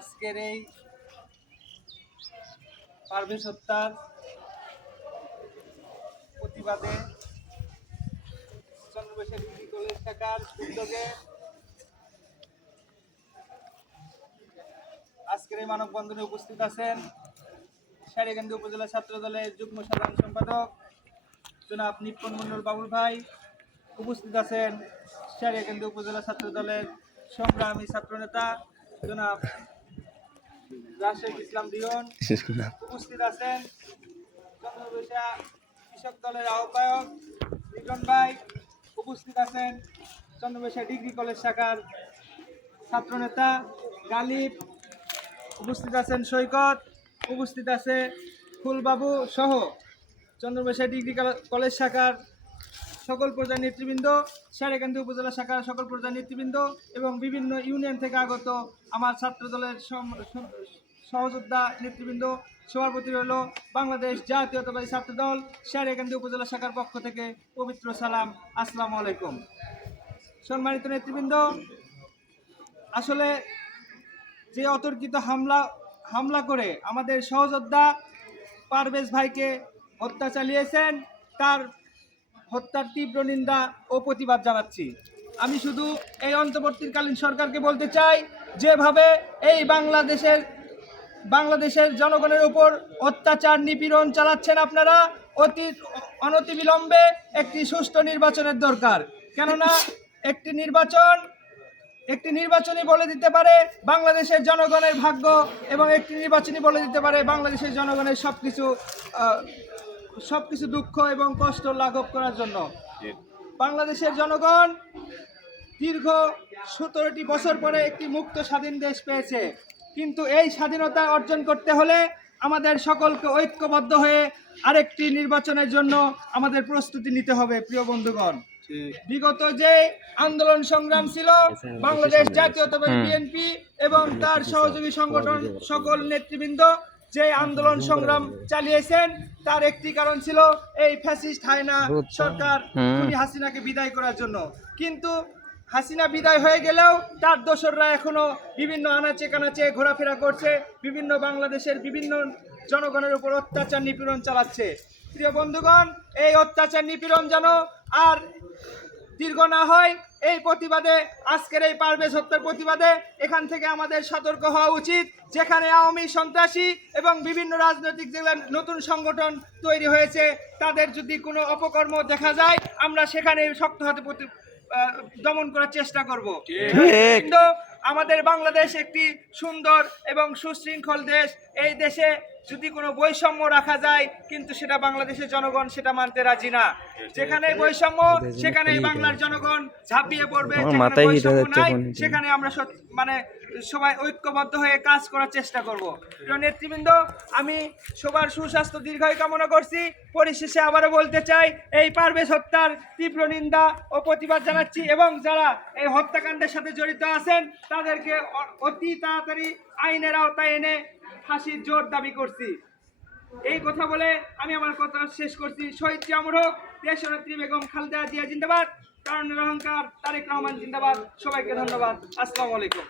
আজকের এই পারভেজ হত্যার প্রতিবাদে চন্দ্রবৈশা ডিগ্রি কলেজ শাখার উদ্যোগে আজকের এই মানববন্ধনে উপস্থিত আছেন সারিয়াকান্দি উপজেলা ছাত্র দলের যুগ্ম সাধারণ সম্পাদক জনাব নিপুণ মন্ডল বাবুল ভাই। উপস্থিত আছেন সারিয়াকান্দি উপজেলা ছাত্র দলের সংগ্রামী ছাত্রনেতা জনাব রাশেদ ইসলাম দিওন। উপস্থিত আছেন চন্দ্রবৈশা কৃষক দলের আহ্বায়ক লিটন ভাই। উপস্থিত আছেন চন্দ্রবৈশা ডিগ্রি কলেজ শাখার ছাত্রনেতা গালিব। উপস্থিত আছেন সৈকত। উপস্থিত আছে ফুলবাবু সহ চন্দ্রবৈশা ডিগ্রি কলেজ শাখার সকল পর্যায়ের নেতৃবৃন্দ, সারিয়াকান্দি উপজেলা শাখার সকল পর্যায়ের নেতৃবৃন্দ এবং বিভিন্ন ইউনিয়ন থেকে আগত আমার ছাত্র দলের সহযোদ্ধা নেতৃবৃন্দ, সবার প্রতি রইল বাংলাদেশ জাতীয়তাবাদী ছাত্র দল সারিয়াকান্দি উপজেলা শাখার পক্ষ থেকে পবিত্র সালাম। আসসালামু আলাইকুম। সম্মানিত নেতৃবৃন্দ, আসলে যে অতর্কিত হামলা করে আমাদের সহযোদ্ধা পারভেজ ভাইকে হত্যা চালিয়েছেন, তার হত্যার তীব্র নিন্দা ও প্রতিবাদ জানাচ্ছি। আমি শুধু এই অন্তর্বর্তীকালীন সরকারকে বলতে চাই, যেভাবে এই বাংলাদেশের জনগণের উপর অত্যাচার নিপীড়ন চালাচ্ছেন আপনারা, অনতিবিলম্বে একটি সুষ্ঠু নির্বাচনের দরকার। কেননা একটি নির্বাচনই বলে দিতে পারে বাংলাদেশের জনগণের ভাগ্য, এবং একটি নির্বাচনই বলে দিতে পারে বাংলাদেশের জনগণের সবকিছু দুঃখ এবং কষ্ট লাঘব করার জন্য। বাংলাদেশের জনগণ দীর্ঘ 17টি বছর পরে একটি মুক্ত স্বাধীন দেশ পেয়েছে, কিন্তু এই স্বাধীনতা অর্জন করতে হলে আমাদের সকলকে ঐক্যবদ্ধ হয়ে আরেকটি নির্বাচনের জন্য আমাদের প্রস্তুতি নিতে হবে। প্রিয় বন্ধুগণ, বিগত যে আন্দোলন সংগ্রাম ছিল, বাংলাদেশ জাতীয়তাবাদী বিএনপি এবং তার সহযোগী সংগঠন সকল নেতৃবৃন্দ যে আন্দোলন সংগ্রাম চালিয়েছেন, তার একটি কারণ ছিল এই ফ্যাসিস্ট হায়না সরকার হাসিনাকে বিদায় করার জন্য। কিন্তু হাসিনা বিদায় হয়ে গেলেও তার দোসররা এখনো বিভিন্ন আনাচে কানাচে ঘোরাফেরা করছে, বিভিন্ন বাংলাদেশের বিভিন্ন জনগণের উপর অত্যাচার নিপীড়ন চালাচ্ছে। প্রিয় বন্ধুগণ, এই অত্যাচার নিপীড়ন যেন আর দীর্ঘ না হয়, এই প্রতিবাদে, আজকের এই পারভেজ হত্যার প্রতিবাদে এখান থেকে আমাদের সতর্ক হওয়া উচিত। যেখানে আওয়ামী, সন্ত্রাসী এবং বিভিন্ন রাজনৈতিক যে নতুন সংগঠন তৈরি হয়েছে, তাদের যদি কোনো অপকর্ম দেখা যায়, আমরা সেখানে শক্ত হাতে দমন করার চেষ্টা করব। কিন্তু আমাদের বাংলাদেশ একটি সুন্দর এবং সুশৃঙ্খল দেশ। এই দেশে যদি কোনো বৈষম্য রাখা যায়, কিন্তু সেটা বাংলাদেশের জনগণ সেটা মানতে রাজি না। যেখানে বৈষম্য, সেখানে বাংলার জনগণ ঝাঁপিয়ে পড়বে। সেখানে আমরা সবাই ঐক্যবদ্ধ হয়ে কাজ করার চেষ্টা করব। প্রিয় নেতৃবৃন্দ, আমি সবার সুস্বাস্থ্য দীর্ঘায়ু কামনা করছি। পরিশেষে আবারও বলতে চাই, এই পারভেজ হত্যার তীব্র নিন্দা ও প্রতিবাদ জানাচ্ছি, এবং যারা এই হত্যাকাণ্ডের সাথে জড়িত আছেন তাদেরকে অতি তাড়াতাড়ি আইনের আওতায় এনে ফাঁসির জোর দাবি করছি। এই কথা বলে আমি আমার কথা শেষ করছি। শহীদ অমর হোক দেশনেত্রী বেগম খালেদা জিয়া জিন্দাবাদ। কারণের অহংকার তারেক রহমান জিন্দাবাদ। সবাইকে ধন্যবাদ। আসসালামু আলাইকুম।